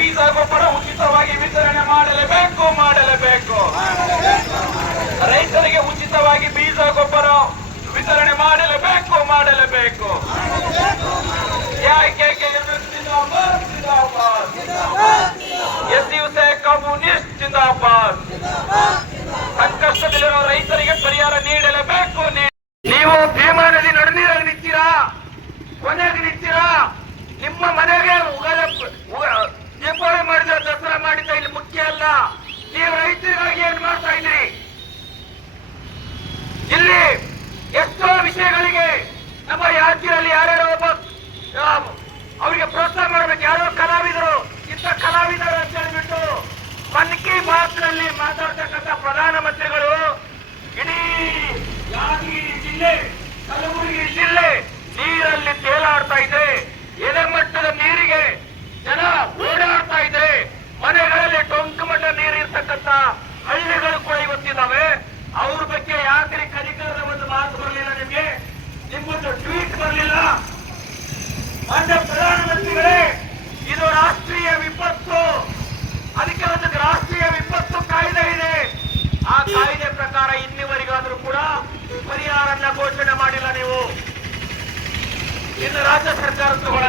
ಬೀಜ ಗೊಬ್ಬರ ಉಚಿತವಾಗಿ ವಿತರಣೆ ಮಾಡಲೇಬೇಕು. ರೈತರಿಗೆ ಉಚಿತವಾಗಿ ಬೀಜ ಗೊಬ್ಬರ ವಿತರಣೆ ಮಾಡಲೇಬೇಕು. ಎಸ್ಯುಸೆ ಕಮ್ಯುನಿಸ್ಟ್ ಜಿಂದಾಬಾದ್. ಸಂಕಷ್ಟದಲ್ಲಿರುವ ರೈತರಿಗೆ ಪರಿಹಾರ ನೀಡಲೇಬೇಕು. ನೀವು ಭೀಮಾ ನದಿ ನಡುನೀರಲ್ಲಿ ನಿಂತೀರಾ, ಕೊನೆಗೆ ನಿಂತೀರಾ. ನಿಮ್ಮ ಮನೆಗೆ ದೀಪಾವಳಿ ಮಾಡಿದ, ದಸರಾ ಮಾಡಿದ ಇಲ್ಲಿ ಮುಖ್ಯ ಅಲ್ಲ. ನೀವು ರೈತರಿಗಾಗಿ ಏನ್ ಮಾಡ್ತಾ ಇದ್ದೀರಿ? ಇಲ್ಲಿ ಎಷ್ಟೋ ವಿಷಯಗಳಿಗೆ ನಮ್ಮ ಯಾದಗಿರಲ್ಲಿ ಯಾರ್ಯಾರೋ ಒಬ್ಬ ಅವರಿಗೆ ಪ್ರೋತ್ಸಾಹ ಮಾಡಬೇಕು. ಯಾರೋ ಕಲಾವಿದರು, ಇಂಥ ಕಲಾವಿದರು ಅಂತ ಹೇಳಿಬಿಟ್ಟು ಮನ್ ಕಿ ಬಾತ್ ನಲ್ಲಿ ಮಾತಾಡ್ತಕ್ಕಂಥ ಪ್ರಧಾನಮಂತ್ರಿಗಳು ಇಡೀ ಯಾದಗಿರಿ ಜಿಲ್ಲೆ, ಕಲಬುರಗಿ ಜಿಲ್ಲೆ ನೀರಲ್ಲಿ ತೇಲಾಡ್ತಾ ಇದೆ. ಎದೆ ಮಟ್ಟದ ನೀರಿಗೆ ಜನ ಓಡಾಡ್ತಾ ಇದೆ. ಮನೆಗಳಲ್ಲಿ ಟೊಂಕ ಮಟ್ಟ ನೀರು ಇರ್ತಕ್ಕಂಥ ಹಳ್ಳಿಗಳು ಕೂಡ ಇವತ್ತಿದ್ದಾವೆ. ಅವ್ರ ಬಗ್ಗೆ ಯಾಕ್ರಿ ಕನಿಕರದ ಒಂದು ಮಾತು ಬರಲಿಲ್ಲ ನಿಮ್ಗೆ? ನಿಮ್ಮೊಂದು ಟ್ವೀಟ್ ಬರಲಿಲ್ಲ? ಮಾನ್ಯ ಪ್ರಧಾನಮಂತ್ರಿಗಳೇ, ಇದು ರಾಷ್ಟ್ರೀಯ ವಿಪತ್ತು. ಅದಕ್ಕೆ ಒಂದು ರಾಷ್ಟ್ರೀಯ ವಿಪತ್ತು ಕಾಯ್ದೆ ಇದೆ. ಆ ಕಾಯ್ದೆ ಪ್ರಕಾರ ಇನ್ನಿವರೆಗಾದ್ರೂ ಕೂಡ ಪರಿಹಾರನ್ನ ಘೋಷಣೆ ಮಾಡಿಲ್ಲ ನೀವು. ಇನ್ನು ರಾಜ್ಯ ಸರ್ಕಾರ ತಗೊಳ್ಳ